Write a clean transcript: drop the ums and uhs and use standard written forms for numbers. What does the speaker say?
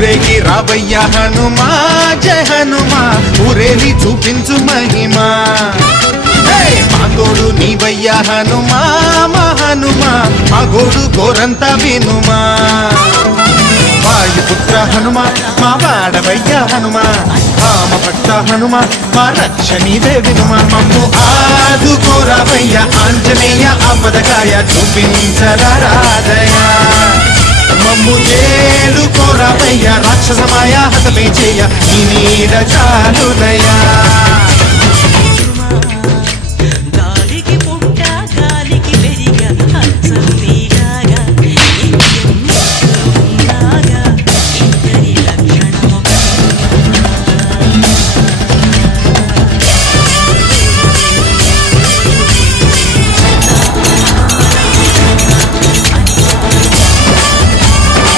ఊరేగి రావయ్య హనుమా జయ హనుమా ఊరేగి చూపించు మహిమా మా తోడు నీవయ్య హనుమా మా హనుమా మా గోడు గోరంత వినుమా వాయుపుత్ర హనుమా మా వాడవయ్య హనుమా రామ భక్త హనుమా మా రక్షణీదే వినుమా మమ్ము ఆదుకోరావయ్య ఆంజనేయ ఆపదకాయ చూపించరాదయ మమ్ము చేలుకోరావయ్య రాక్షసమాయ హతమే చేయ నీ నీడ చాలునయా